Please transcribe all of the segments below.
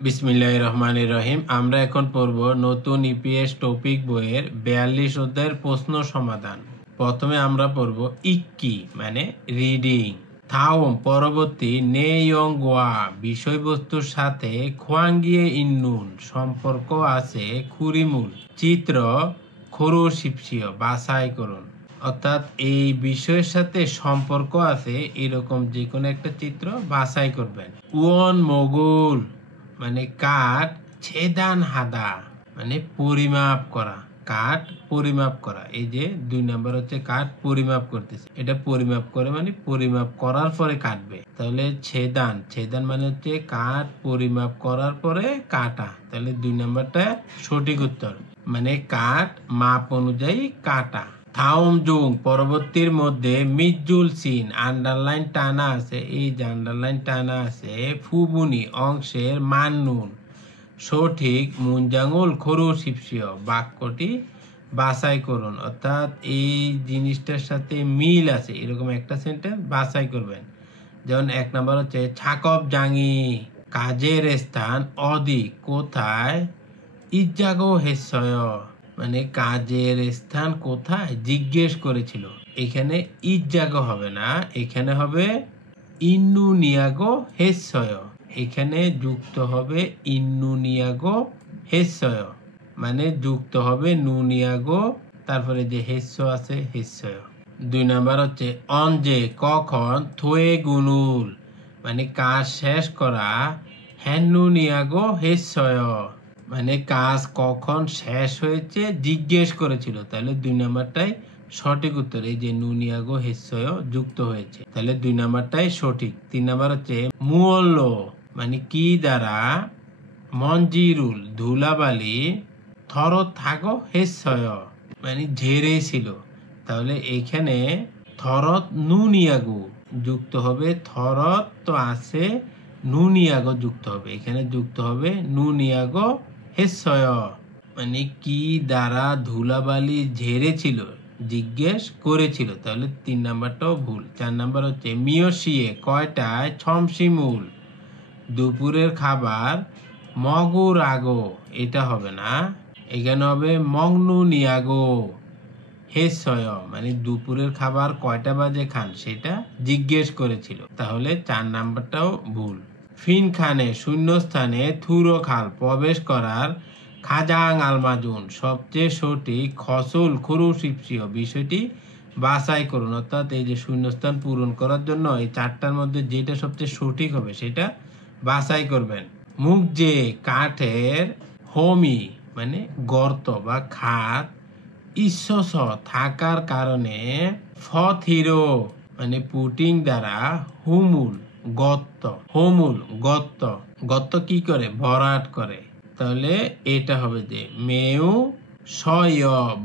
বিসমিল্লাহির রহমানির রহিম। আমরা এখন পড়ব নতুন ইপিএস টপিক বইয়ের 42 অধ্যায়ের প্রশ্ন সমাধান। প্রথমে আমরা পড়ব ইক্কি মানে রিডিং। থাওম পরবর্তী নে ইয়ং গোয়া বিষয়বস্তুর সাথে খোয়াঙ্গিয়ে ইন্নুন সম্পর্ক আছে খুরিমুল। চিত্র খোরশিপসিও বাছাই করুন। অর্থাৎ এই বিষয়ের সাথে সম্পর্ক আছে এরকম যে কোনো একটা চিত্র বাছাই করবেন। উয়ন মোগুল মানে কাঠ, ছেদান হাদা মানে পরিমাপ করা, কাঠ পরিমাপ করা। এই যে 2 নাম্বার হচ্ছে কাঠ পরিমাপ করতেছে, এটা পরিমাপ করে মানে পরিমাপ করার পরে কাটবে। তাহলে ছেদান, ছেদান মানে হচ্ছে কাঠ পরিমাপ করার পরে কাটা। তাহলে 2 নাম্বারটা সঠিক উত্তর, মানে কাঠ মাপ অনুযায়ী কাটা। থাউম জুং পরবর্তীর মধ্যে মিজুল সিন আন্ডারলাইন টানা আছে, এই যে আন্ডারলাইন টানা আছে। ফুবুনি অংশের মান নুন সঠিক। মুনজাঙ্গুল খরু শিপসিও বাক্যটি বাছাই করুন। অর্থাৎ এই জিনিসটার সাথে মিল আছে এরকম একটা সেন্টেন্স বাছাই করবেন। যেমন 1 নাম্বার হচ্ছে ছাকব জাঙ্গি কাজের স্থান অধিক কোথায় ইজাগো হেসয় মানে কাজের স্থান কোথায় জিজ্ঞেস করেছিল। এখানে ইজাগো হবে না, এখানে হবে ইন্নু নিয়াগো হেসয়। এখানে যুক্ত হবে ইন্নু নিয়াগো হেসয়, মানে যুক্ত হবে নুনিয়াগো, তারপরে যে হেস্য আছে হেস্যয়। 2 নাম্বার হচ্ছে অনজে কখন থয়ে গুনুল মানে কাজ শেষ করা হ্যানুনিয়াগো হেস্যয় মানে কাজ কখন শেষ হয়েছে জিজ্ঞেস করেছিল। তাহলে 2 নাম্বারটাই সঠিক উত্তর। এই যে নুনিয়াগো হেস্যয় যুক্ত হয়েছে, তাহলে 2 নাম্বারটাই সঠিক। 3 নাম্বার হচ্ছে মুয়ল্ল মানে কি দ্বারা মঞ্জিরুল ধুলাবালি থর থাকো হেসয় মানে ঝেড়ে ছিল। তাহলে এখানে থরত নুনিয়াগো যুক্ত হবে, থরত তো আছে নুনিয়াগো যুক্ত হবে, এখানে যুক্ত হবে নুনিয়াগো হেসয় মানে কি দ্বারা ধুলাবালি ঝেড়েছিল জিজ্ঞেস করেছিল। তাহলে 3 নাম্বারটাও ভুল। 4 নাম্বার হচ্ছে মিয়সিয়ে কয়টায় ছমসিমুল দুপুরের খাবার মগুর আগো, এটা হবে না, এখানে হবে মগনু নিয়াগো হেসয় মানে দুপুরের খাবার কয়টা বাজে খান সেটা জিজ্ঞেস করেছিল। তাহলে 4 নাম্বারটাও ভুল। ফিন খানে শূন্যস্থানে থুরো খাল প্রবেশ করার খাজাং আলমাজুন সবচেয়ে সঠিক খসুল খুরুশিপসিও বিষয়টি বাছাই করুন। অর্থাৎ এই যে শূন্যস্থান পূরণ করার জন্য এই 4টার মধ্যে যেটা সবচেয়ে সঠিক হবে সেটা বাছাই করবেন। মুখ যে কাঠের হোমি মানে গর্ত বা খাত ঈশ্বস থাকার কারণে ফথিরো মানে পুটিং দ্বারা হুমুল গর্ত, হোমুল গর্ত, গর্ত কি করে ভরাট করে। তাহলে এটা হবে যে মেউ সয়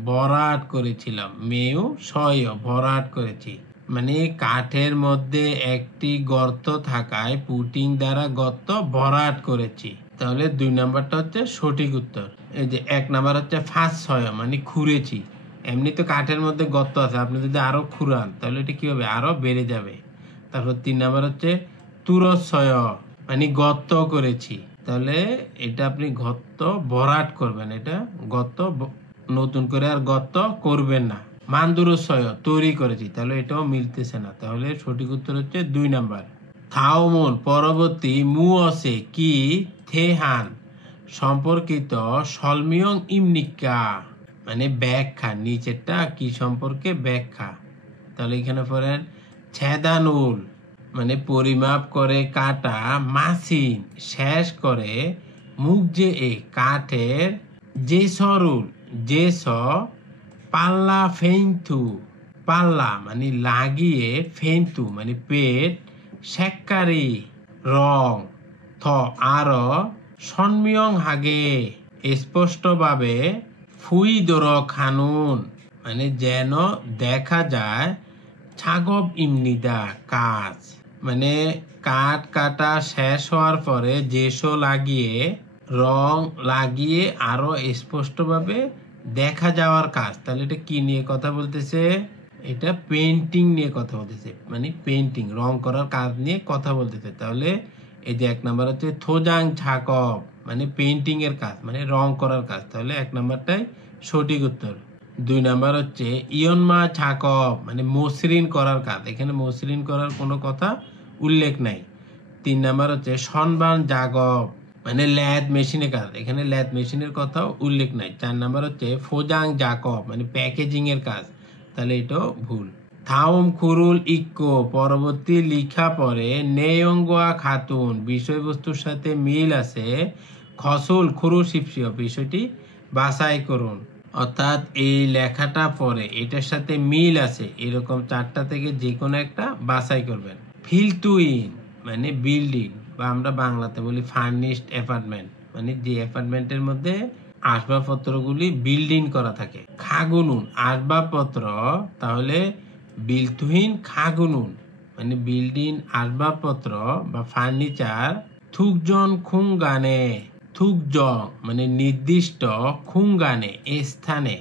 ভরাট করেছিলাম, মেউ সয় ভরাট করেছি মানে কাঠের মধ্যে একটি গর্ত থাকায় পুটিং দ্বারা গর্ত ভরাট করেছি। তাহলে 2 নাম্বারটা হচ্ছে সঠিক উত্তর। এই যে 1 নাম্বার হচ্ছে ফাঁস ছয় মানে খুঁড়েছি, এমনি তো কাঠের মধ্যে গর্ত আছে, আপনি যদি আরো খুঁড়ান তাহলে এটা কি হবে আরো বেড়ে যাবে। তারপর 3 নাম্বার হচ্ছে তুরস্বয় মানে গর্ত করেছি, তাহলে এটা আপনি গর্ত ভরাট করবেন, এটা গর্ত নতুন করে আর গর্ত করবেন না। মান্দুরস্বয় তৈরি করেছি, তাহলে এটাও মিলতেছে না। তাহলে সঠিক উত্তর হচ্ছে 2 নাম্বার। থাওমন পরবর্তী মুয়সে কি থেহান সম্পর্কিত সলমিয়ং ইমনিকা মানে ব্যাখ্যা, নিচেরটা কি সম্পর্কে ব্যাখ্যা। তাহলে এখানে পড়েন ছেদানুল মানে পরিমাপ করে কাটা, মাসিন শেষ করে, মুখ যে এ কাঠের, যে সরুল যে স পাল্লা ফেইন্থু পাল্লা মানে লাগিয়ে, ফেইন্থু মানে পেট, সেক্কারি রং, থ আরো সন্মিয়ং হাগে স্পষ্টভাবে, ফুই দর খানুন মানে যেন দেখা যায়, ছাগব ইমনিদা কাজ মানে কাঠ কাটা শেষ হওয়ার পরে যেসো লাগিয়ে রং লাগিয়ে আরো স্পষ্টভাবে দেখা যাওয়ার কাজ। তাহলে এটা কি নিয়ে কথা বলতেছে, এটা পেন্টিং নিয়ে কথা বলতেছে, মানে পেন্টিং রং করার কাজ নিয়ে কথা বলতেছে। তাহলে এই যে 1 নাম্বার হচ্ছে থোজাং ঝাকব, মানে পেইন্টিং এর কাজ, মানে রং করার কাজ। তাহলে 1 নাম্বারটাই সঠিক উত্তর। 2 নাম্বার হচ্ছে ইয়নমা ঝাকব, মানে মসৃণ করার কাজ। এখানে মসৃণ করার কোনো কথা উল্লেখ নাই। 3 নাম্বার হচ্ছে সনবান জাগব, মানে ল্যাদ মেশিনের কাজ। এখানে ল্যাদ মেশিনের কথাও উল্লেখ নাই। 4 নাম্বার হচ্ছে ফোজাং জাকব, মানে প্যাকেজিং এর কাজ। তাহলে এটাও ভুল। থাউম খুরুল ইক্কো, পরবর্তী লিখা পরে নেয়ঙ্গোয়া খাতুন, বিষয়বস্তুর সাথে মিল আছে। খসুল খুরু শিপসিও, বিষয়টি বাছাই করুন। অর্থাৎ এই লেখাটা পরে এটার সাথে মিল আছে এরকম 4টা থেকে যে কোনো একটা বাছাই করবেন। ফিলতুইন মানে বিল্ডিং, বা আমরা বাংলাতে বলি ফার্নিশড অ্যাপার্টমেন্ট, মানে যে অ্যাপার্টমেন্টের মধ্যে আসবাবপত্রগুলি বিল্ডিং করা থাকে। খাগুনুন আসবাবপত্র, তাহলে বিলতুহিন খাগুনুন মানে বিল্ডিং আসবাবপত্র বা ফার্নিচার। থুকজন খুঙ্গানে, থুকজং মানে নির্দিষ্ট, খুঙ্গানে স্থানে।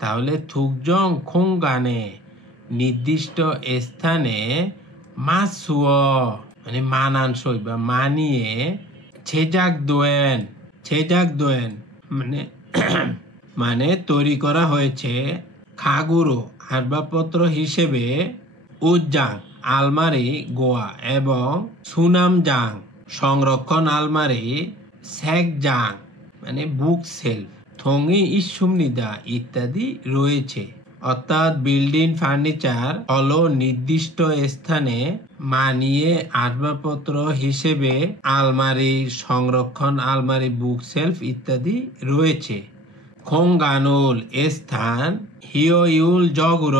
তাহলে থুকজং খুঙ্গানে নির্দিষ্ট স্থানে। মাসুয় মানে মানানসই বা মানিয়ে। ছেজাক দোয়েন, ছেজাক দোয়েন মানে মানে তৈরি করা হয়েছে। খাগুরো আসবাবপত্র হিসেবে। উজ্জাং আলমারি গোয়া এবং সুনামজাং সংরক্ষণ আলমারি। স্যাকজাং মানে বুক সেলফ, থঙ্গি ইসুমনিদা ইত্যাদি রয়েছে। অর্থাৎ বিল্ডিং ফার্নিচার হলো নির্দিষ্ট স্থানে মানিয়ে আসবাবপত্র হিসেবে আলমারি, সংরক্ষণ আলমারি, বুক সেলফ ইত্যাদি রয়েছে। খোঙ্গানুল স্থান। হিওইউল জগুর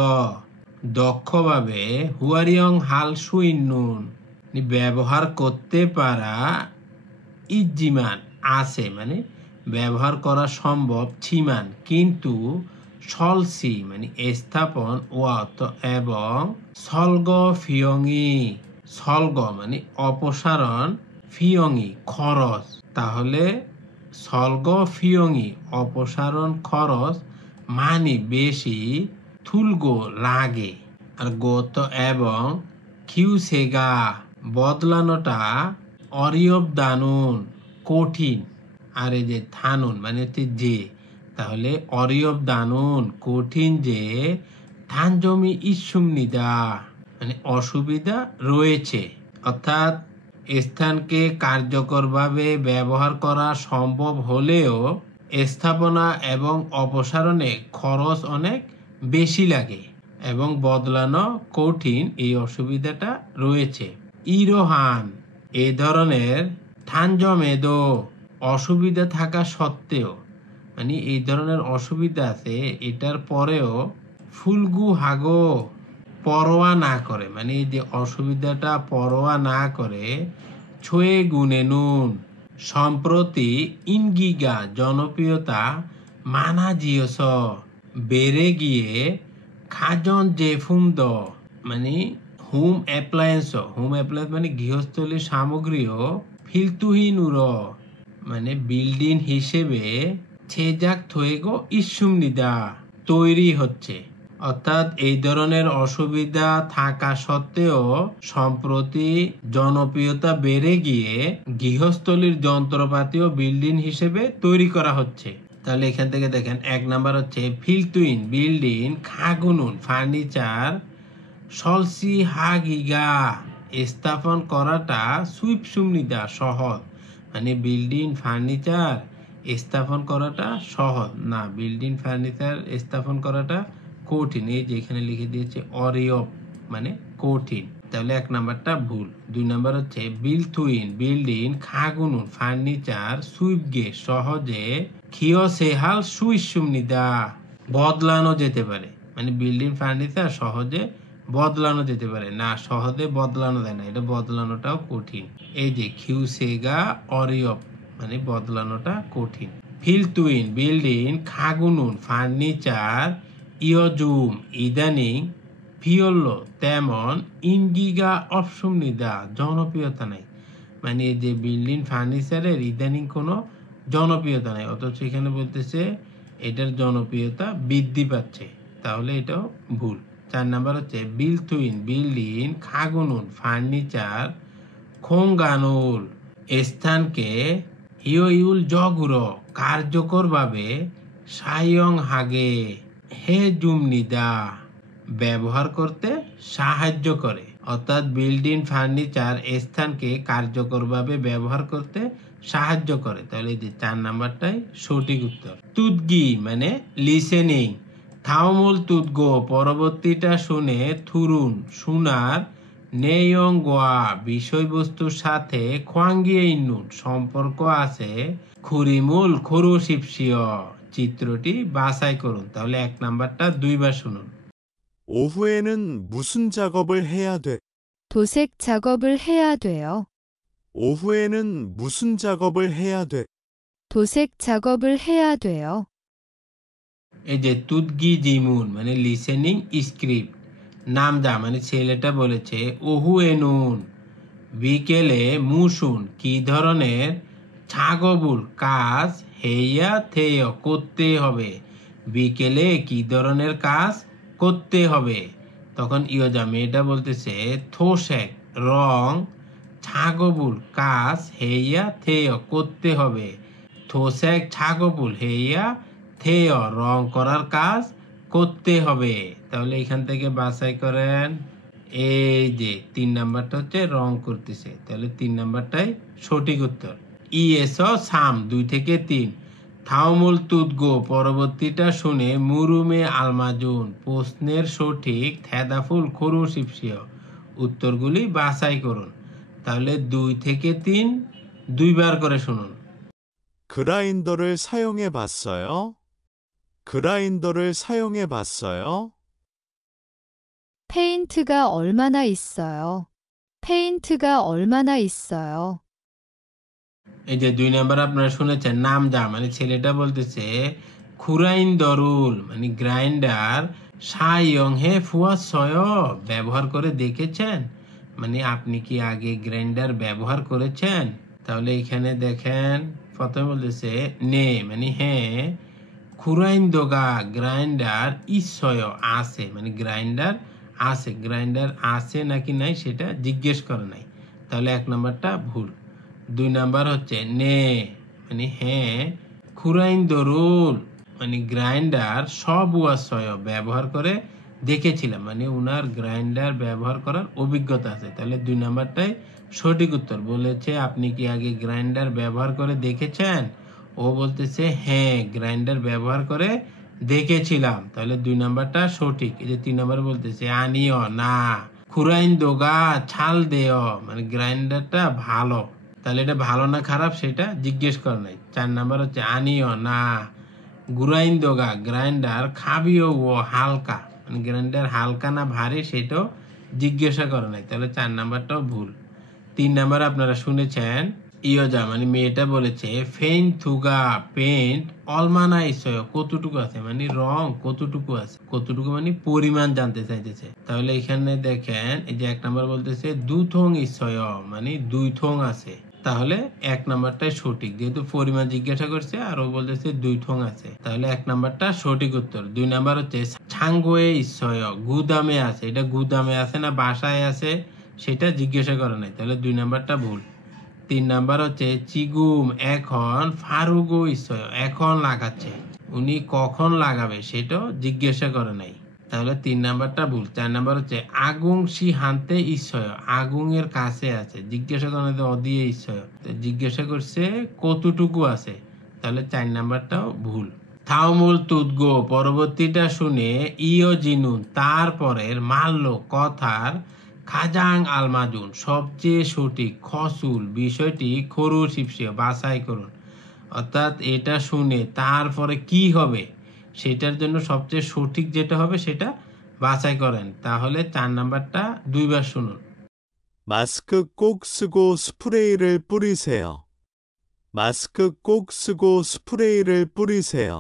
দক্ষভাবে। হুয়ারিয়ং হাল সুইন্নুন ব্যবহার করতে পারা। ইজ্জিমান আছে মানে ব্যবহার করা সম্ভব। ছিমান কিন্তু। সলসি মানে স্থাপন ওয়াত এবং। সলগ ফিয়ঙি, সলগ মানে অপসারণ, ফিয়ঙি খরচ। তাহলে সলগ ফিয়ঙি অপসারণ খরচ মানে বেশি। থুলগো লাগে, আর গত এবং। খিউসেগা বদলানোটা। অরিয়ব দানুন কঠিন, আর এই যে থানুন মানে হচ্ছে যে। তাহলে অরিয়ব দানুন কঠিন যে। থানজমি ইসুমনিদা মানে অসুবিধা রয়েছে। অর্থাৎ স্থানকে কার্যকরভাবে ব্যবহার করা সম্ভব হলেও স্থাপনা এবং অপসারণে খরচ অনেক বেশি লাগে এবং বদলানো কঠিন, এই অসুবিধাটা রয়েছে। ইরোহান এই ধরনের। থানজমেদো অসুবিধা থাকা সত্ত্বেও, মানে এই ধরনের অসুবিধা আছে এটার পরেও। ফুলগু হাগো পরোয়া না করে, মানে এই যে অসুবিধাটা পরোয়া না করে। ছুঁয়ে গুনে নুন সম্প্রতি। ইনগিগা জনপ্রিয়তা। মানাজিয়স বেড়ে গিয়ে। খাজন জেফুন্দ মানে হোম অ্যাপ্লায়েন্স, হোম অ্যাপ্লায়েন্স মানে গৃহস্থলী সামগ্রীও। ফিলতুহিনুর মানে বিল্ডিং হিসেবে। ছেজাক থয়েগো ইসুমনিদা তৈরি হচ্ছে। অর্থাৎ এই ধরনের অসুবিধা থাকা সত্ত্বেও সম্প্রতি জনপ্রিয়তা বেড়ে গিয়ে গৃহস্থলীর যন্ত্রপাতি ও বিল্ডিং হিসেবে তৈরি করা হচ্ছে। তাহলে এখান থেকে দেখেন 1 নাম্বার হচ্ছে ফিলতুইন বিল্ডিং। খাগুনুন ফার্নিচার। সলসি হাগিগা স্থাপন করাটা। সুইপ সুমনিদা সহজ, মানে বিল্ডিং ফার্নিচার স্থাপন করাটা সহজ না, বিল্ডিং ফার্নিচার স্থাপন করাটা কঠিন। এই যে এখানে লিখে দিয়েছে অরিয়ব মানে কঠিন। তাহলে 1 নাম্বারটা ভুল। 2 নাম্বার হচ্ছে বিলথুইন বিল্ডিং। খাগুনুন ফার্নিচার। সুইপগে সহজে। খিওসেহাল সুইসুমনিদা বদলানো যেতে পারে, মানে বিল্ডিং ফার্নিচার সহজে বদলানো যেতে পারে না, সহজে বদলানো যায় না, এটা বদলানোটাও কঠিন। এই যে খিউসেগা অরিয়ব মানে বদলানোটা কঠিন। ফিলতুইন বিল্ডিং। খাগুনুন ফার্নিচার। ইয়জুম ইদানিং। ফিওল্লো তেমন। ইনগিগা অপসুমনিদা জনপ্রিয়তা নাই, মানে যে বিল্ডিং ফার্নিচারের ইদানিং কোনো জনপ্রিয়তা নাই, অথচ এখানে বলতেছে এটার জনপ্রিয়তা বৃদ্ধি পাচ্ছে। তাহলে এটাও ভুল। 4 নাম্বার হচ্ছে বিলথুইন বিল্ডিং। খাগুনুন ফার্নিচার। খোঙ্গানুল স্থানকে হিয়ইউল জগুর কার্যকরভাবে সায়ং হাগে হে জুমনিদা ব্যবহার করতে সাহায্য করে। অর্থাৎ বিল্ডিং ফার্নিচার স্থানকে কার্যকরভাবে ব্যবহার করতে সাহায্য করে। তাহলে এই যে 4 নাম্বারটাই সঠিক উত্তর। তুদগি মানে লিসেনিং, থাওমুল তুদগো পরবর্তীটা শুনে থুরুন শোনার, নেয়ং গোয়া বিষয়বস্তুর সাথে খোয়াঙ্গিয়ে ইন্নুন সম্পর্ক আছে, খুরিমুল খরুশিপসিয় চিত্রটি বাছাই করুন। তাহলে 1 নাম্বারটা 2বার শুনুন। 오후에는 무슨 작업을 해야 돼? 도색 작업을 해야 돼요. 오후에는 무슨 작업을 해야 돼? 도색 작업을 해야 돼요. এই যে তুদগি জিমুন মানে লিসেনিং স্ক্রিপ্ট, নামজা মানে ছেলেটা বলেছে ওহু এনুন বিকেলে মুসুন কি ধরনের, ছাগবুল কাজ, হেয়া থেয় করতে হবে, বিকেলে কি ধরনের কাজ করতে হবে। তখন ইয়োজা মেয়েটা বলতেছে থোশেক রং, ছাগবুল কাজ, হেয়া থেয় করতে হবে, থোশেক ছাগবুল হেয়া থেয় রং করার কাজ করতে হবে। তাহলে এখান থেকে বাছাই করেন। এই যে 3 নাম্বারটা হচ্ছে রং করতেছে, তাহলে 3 নাম্বারটাই সঠিক উত্তর। ইএসও সাম 2 থেকে 3, থাওমুল তুদগো পরবর্তীটা শুনে মুরুমে আলমাজুন প্রশ্নের সঠিক থেদাফুল খরুশিপসিয় উত্তরগুলি বাছাই করুন। তাহলে 2 থেকে 3 2বার করে শুনুন। 그라인더를 사용해 봤어요? 그라인더를 사용해 봤어요? 페인트가 얼마나 있어요? 페인트가 얼마나 있어요? এই যে 2 নাম্বার আপনারা শুনেছেন নামজা মানে ছেলেটা বলতেছে খুরাইন দরুল মানে গ্রাইন্ডার, সায়ং হে ফুয়াসয় ব্যবহার করে দেখেছেন, মানে আপনি কি আগে গ্রাইন্ডার ব্যবহার করেছেন। তাহলে এখানে দেখেন প্রথমে বলতেছে নে মানে হ্যাঁ, খুরাইন দোগা গ্রাইন্ডার ইসয় আছে মানে গ্রাইন্ডার আছে, গ্রাইন্ডার আছে নাকি নাই সেটা জিজ্ঞেস করে নাই। তাহলে 1 নাম্বারটা ভুল। 2 নাম্বার হচ্ছে নে মানে হ্যাঁ, খুরাইন দরুল মানে গ্রাইন্ডার সব উয়াসয় ব্যবহার করে দেখেছিলাম, মানে উনার গ্রাইন্ডার ব্যবহার করার অভিজ্ঞতা আছে। তাহলে 2 নাম্বারটাই সঠিক উত্তর। বলেছে আপনি কি আগে গ্রাইন্ডার ব্যবহার করে দেখেছেন, ও বলতেছে হ্যাঁ গ্রাইন্ডার ব্যবহার করে দেখেছিলাম। তাহলে 2 নাম্বারটা সঠিক। এই যে 3 নাম্বার বলতেছে আনিও না, খুরাইন দোগা ছাল দেও মানে গ্রাইন্ডারটা ভালো, তাহলে এটা ভালো না খারাপ সেটা জিজ্ঞেস করে নাই। 4 নাম্বার হচ্ছে আনিও না, গুরাইন দোগা গ্রাইন্ডার খাবিও ও হালকা মানে গ্রাইন্ডার হালকা না ভারী সেটাও জিজ্ঞাসা করে নাই। তাহলে 4 নাম্বারটাও ভুল। 3 নাম্বার আপনারা শুনেছেন ইয়োজা মানে মেয়েটা বলেছে ফেইন থুগা পেন্ট অলমানা ইসয় কতটুকু আছে মানে রং কতটুকু আছে, কতটুকু মানে পরিমাণ জানতে চাইতেছে। তাহলে এখানে দেখেন এই যে 1 নাম্বার বলতেছে দুথং ইসয় মানে 2 থং আছে, তাহলে 1 নাম্বারটাই সঠিক, যেহেতু পরিমাণ জিজ্ঞাসা করছে আর ও বলতেছে 2 থং আছে। তাহলে 1 নাম্বারটা সঠিক উত্তর। 2 নাম্বার হচ্ছে ছাঙ্গোয়ে ইসয় গুদামে আছে, এটা গুদামে আছে না বাসায় আছে সেটা জিজ্ঞাসা করে নাই, তাহলে 2 নাম্বারটা ভুল। 3 নাম্বার হচ্ছে চিগুম এখন ফারুগো ইসয় এখন লাগাচ্ছে, উনি কখন লাগাবে সেটাও জিজ্ঞাসা করে নাই, তাহলে 3 নাম্বারটা ভুল। 4 নাম্বার হচ্ছে আগুং সি হানতে ইসয় আগুং এর কাছে আছে, জিজ্ঞাসা করে নাই অদিয়ে ইসয় জিজ্ঞাসা করছে কতটুকু আছে, তাহলে 4 নাম্বারটাও ভুল। থাওমুল তুদগো পরবর্তীটা শুনে ইয় জিনুন তারপরের মাল্য কথার খাজাং আলমাজুন সবচেয়ে সঠিক খসুল বিষয়টি খরুশিপসিয় বাছাই করুন। অর্থাৎ এটা শুনে তারপরে কি হবে সেটার জন্য সবচেয়ে সঠিক যেটা হবে সেটা বাছাই করেন। তাহলে 4 নাম্বারটা 2বার শুনুন। 마스크 꼭 쓰고 스프레이를 뿌리세요. 마스크 꼭 쓰고 스프레이를 뿌리세요.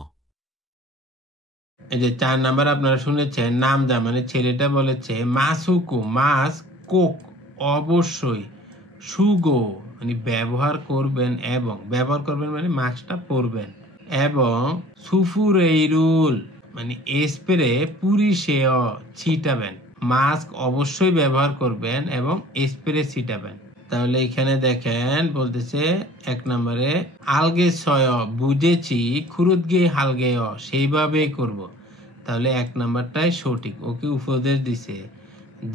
এই যে 4 নাম্বার আপনারা শুনেছেন নামজা মানে ছেলেটা বলেছে মাসুকু মাস কোক অবশ্যই, সুগো মানে ব্যবহার করবেন এবং ব্যবহার করবেন মানে মাস্কটা পরবেন, এবং সুফুরেইরুল মানে স্প্রে পুরিশেয় ছিটাবেন, মাস্ক অবশ্যই ব্যবহার করবেন এবং স্প্রে ছিটাবেন। তাহলে এখানে দেখেন বলতেছে এক নম্বরে আলগে সয় বুঝেছি খুরুদগে হালগে সেইভাবেই করব। তাহলে এক নাম্বারটাই সঠিক। ওকে উপদেশ দিছে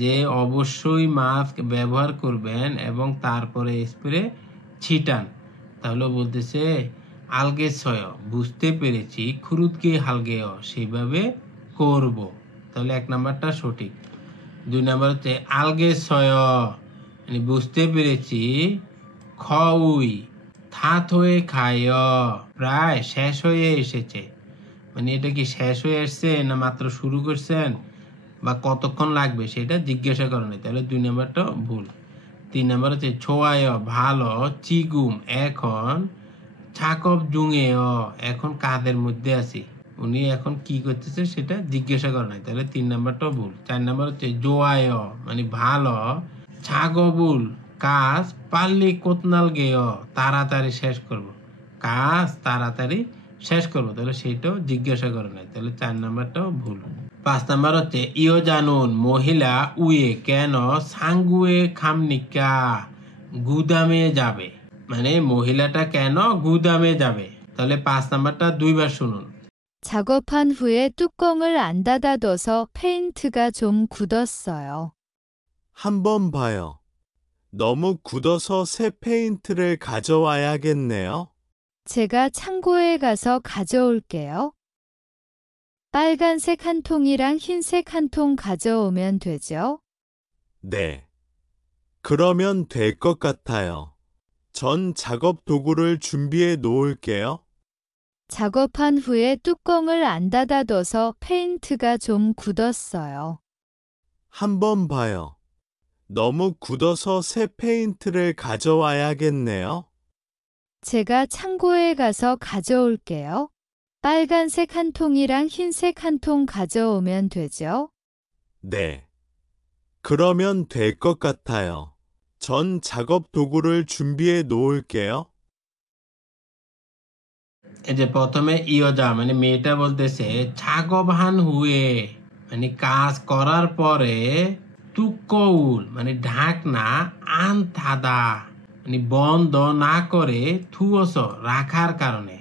যে অবশ্যই মাস্ক ব্যবহার করবেন এবং তারপরে স্প্রে ছিটান। তাহলে বলতেছে আলগে সয় বুঝতে পেরেছি খুরুদগে হালগে সেইভাবে করব। তাহলে এক নাম্বারটা সঠিক। দুই নাম্বার হচ্ছে আলগে সয় মানে বুঝতে পেরেছি খউই থাত হয়ে খায় প্রায় শেষ হয়ে এসেছে। মানে এটা কি শেষ হয়ে আসছে না মাত্র শুরু করছেন বা কতক্ষণ লাগবে সেটা জিজ্ঞাসা করেনি। তাহলে দুই নাম্বারটা ভুল। তিন নাম্বার হচ্ছে ছোয়ায় ভালো চিগুম এখন ছাকব জুঙে এখন কাদের মধ্যে আছি। উনি এখন কি করতেছে সেটা জিজ্ঞাসা করে নাই। তাহলে তিন নাম্বারটাও ভুল। চার নাম্বার হচ্ছে জোয়ায় মানে ভালো ছাগবুল কাজ পারলে কোতনাল গেয় তাড়াতাড়ি শেষ করব। কাজ তাড়াতাড়ি শেষ করব। তাহলে সেটাও জিজ্ঞাসা করে নাই। তাহলে চার নাম্বারটাও ভুল। পাঁচ নাম্বার হচ্ছে ইয় জানুন মহিলা উয়ে কেন সাঙ্গুয়ে খামনিকা গুদামে যাবে। মানে মহিলাটা কেন গুদামে যাবে। তাহলে পাঁচ নাম্বারটা দুইবার শুনুন। 작업한 후에 뚜껑을 안 닫아둬서 페인트가 좀 굳었어요. 한번 봐요. 너무 굳어서 새 페인트를 가져와야겠네요. 제가 창고에 가서 가져올게요. 빨간색 한 통이랑 흰색 한 통 가져오면 되죠? 네. 그러면 될 것 같아요. 전 작업 도구를 준비해 놓을게요. 작업한 후에 뚜껑을 안 닫아둬서 페인트가 좀 굳었어요. 한번 봐요. 너무 굳어서 새 페인트를 가져와야겠네요. 제가 창고에 가서 가져올게요. 빨간색 한 통이랑 흰색 한 통 가져오면 되죠? 네. 그러면 될 것 같아요. 전 작업 도구를 준비해 놓을게요. এই যে প্রথমে ইয়জা মানে মেয়েটা বলতেছে ছাগবহান হুয়ে মানে কাজ করার পরে তুকউল মানে ঢাকনা আন থাদা মানে বন্ধ না করে থুয়স রাখার কারণে।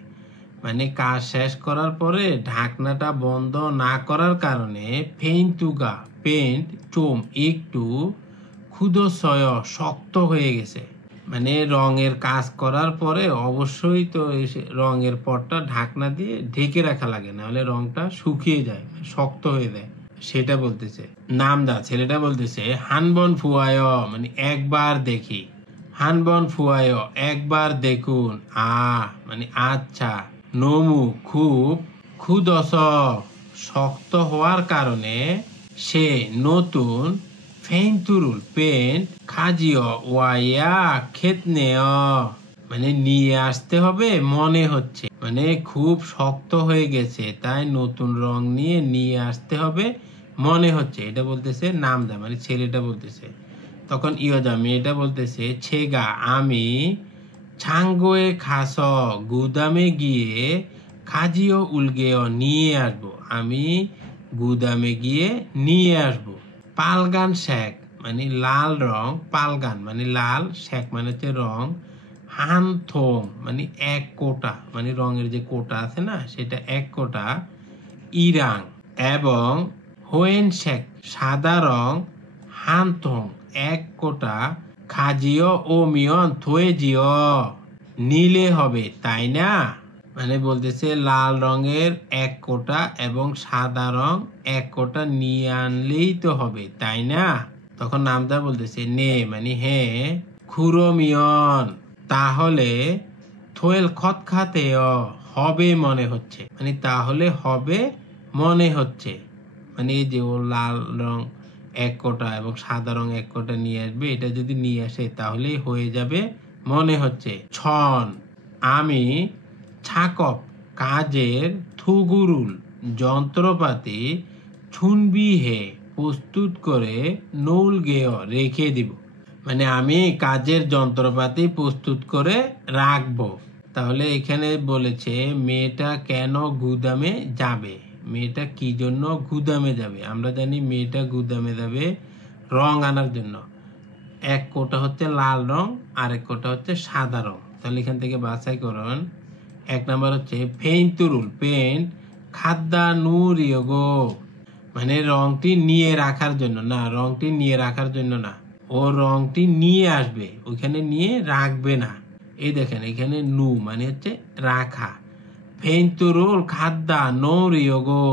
মানে কাজ শেষ করার পরে ঢাকনাটা বন্ধ না করার কারণে ফেইন্তুগা পেন্ট চোম একটু ক্ষুদসয় শক্ত হয়ে গেছে। মানে রঙের কাজ করার পরে অবশ্যই তো রঙের পটটা ঢাকনা দিয়ে ঢেকে রাখা লাগে, না হলে রংটা শুকিয়ে যায়, শক্ত হয়ে যায়, সেটা বলতেছে। নামদা ছেলেটা বলতেছে হানবন ফুয়ায় মানে একবার দেখি, হানবন ফুয়ায় একবার দেখুন, মানে আচ্ছা, নমু খুব ক্ষুদস শক্ত হওয়ার কারণে সে নতুন ফেইন্তুরুল পেন্ট খাজিও ওয়াইয়া খেতনেয় মানে নিয়ে আসতে হবে মনে হচ্ছে, মানে খুব শক্ত হয়ে গেছে তাই নতুন রং নিয়ে আসতে হবে মনে হচ্ছে, এটা বলতেছে নামদা মানে ছেলেটা বলতেছে। তখন ইয়দা মেয়েটা বলতেছে ছেগা আমি ছাঙ্গোয়ে খাস গুদামে গিয়ে খাজিও উলগেও নিয়ে আসবো, আমি গুদামে গিয়ে নিয়ে আসবো। পালগান শেক মানে লাল রং, পালগান মানে লাল, শেক মানে হচ্ছে রং, হানথোং মানে এক কোটা মানে রঙের যে কোটা আছে না সেটা এক কোটা, ইরাং এবং হোয়েন শেক সাদা রং, হানথোং এক কোটা, খাজিও ও মিয়ন থুয়েজিও নিলে হবে তাই না। মানে বলতেছে লাল রঙের এক কোটা এবং সাদা রং এক কোটা নিয়ে আনলেই তো হবে তাই না। তখন নামদা বলতেছে নে মানে হ্যাঁ, খুরমিয়ন তাহলে, থোয়েল খত খাতে হবে মনে হচ্ছে, মানে তাহলে হবে মনে হচ্ছে, মানে এই যে ও লাল রং এক কোটা এবং সাদা রং এক কোটা নিয়ে আসবে, এটা যদি নিয়ে আসে তাহলেই হয়ে যাবে মনে হচ্ছে। ছন আমি ছাকপ কাজের থুগুরুল যন্ত্রপাতি ছুনবি হে প্রস্তুত করে নৌল গেয় রেখে দিব, মানে আমি কাজের যন্ত্রপাতি প্রস্তুত করে রাখবো। তাহলে এখানে বলেছে মেয়েটা কেন গুদামে যাবে, মেয়েটা কি জন্য গুদামে যাবে। আমরা জানি মেয়েটা গুদামে যাবে রং আনার জন্য, এক কোটা হচ্ছে লাল রং, আরেক কোটা হচ্ছে সাদা রং। তাহলে এখান থেকে বাছাই করুন। 1 নাম্বার হচ্ছে ফেইন্তুরুল, পেন্ট খাদ্দা নূর ইয়োগো, মানে রংটি নিয়ে রাখার জন্য না, রংটি নিয়ে রাখার জন্য না, ও রংটি নিয়ে আসবে, ওইখানে নিয়ে রাখবে না। এই দেখেন এখানে নু মানে হচ্ছে রাখা, ফেইন্তুরুল খাদ্দা নূর ইয়োগো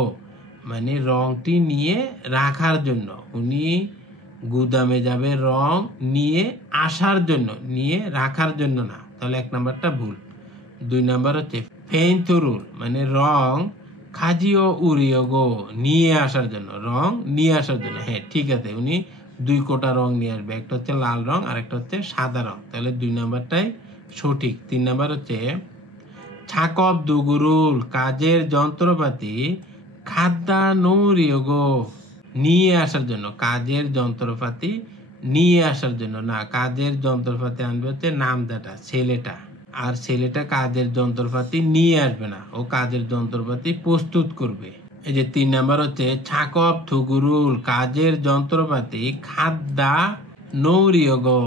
মানে রংটি নিয়ে রাখার জন্য, উনি গুদামে যাবে রং নিয়ে আসার জন্য, নিয়ে রাখার জন্য না। তাহলে 1 নাম্বারটা ভুল। 2 নাম্বার হচ্ছে ফেইন্তুরুল মানে রং খাজিও উরিয়োগো নিয়ে আসার জন্য, রং নিয়ে আসার জন্য। হ্যাঁ ঠিক আছে, উনি 2 কোটা রং নিয়ে আসবে, একটা হচ্ছে লাল রং আর একটা হচ্ছে সাদা রং। তাহলে 2 নাম্বারটাই সঠিক। 3 নাম্বার হচ্ছে ছাকব দুগুরুল কাজের যন্ত্রপাতি খাদ্দা নৌরিয়োগো নিয়ে আসার জন্য, কাজের যন্ত্রপাতি নিয়ে আসার জন্য না, কাজের যন্ত্রপাতি আনবে হচ্ছে নামদাটা ছেলেটা, আর ছেলেটা কাজের যন্ত্রপাতি নিয়ে আসবে না, ও কাজের যন্ত্রপাতি প্রস্তুত করবে। এই যে 3 নাম্বার হচ্ছে ছাকব থুগুরুল কাজের যন্ত্রপাতি খাদ্দা নৌরিয়োগো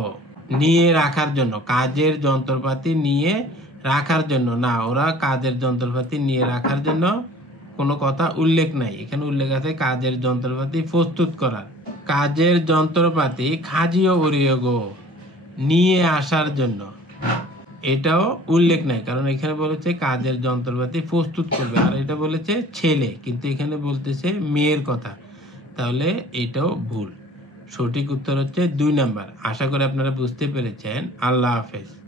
নিয়ে রাখার জন্য, কাজের যন্ত্রপাতি নিয়ে রাখার জন্য না, ওরা কাজের যন্ত্রপাতি নিয়ে রাখার জন্য কোনো কথা উল্লেখ নাই, এখানে উল্লেখ আছে কাজের যন্ত্রপাতি প্রস্তুত করার। কাজের যন্ত্রপাতি খাজিও উরিয়োগো নিয়ে আসার জন্য, এটাও উল্লেখ নাই, কারণ এখানে বলেছে কাজের যন্ত্রপাতি প্রস্তুত করবে, আর এটা বলেছে ছেলে, কিন্তু এখানে বলতেছে মেয়ের কথা, তাহলে এটাও ভুল। সঠিক উত্তর হচ্ছে 2 নাম্বার। আশা করি আপনারা বুঝতে পেরেছেন। আল্লাহ হাফেজ।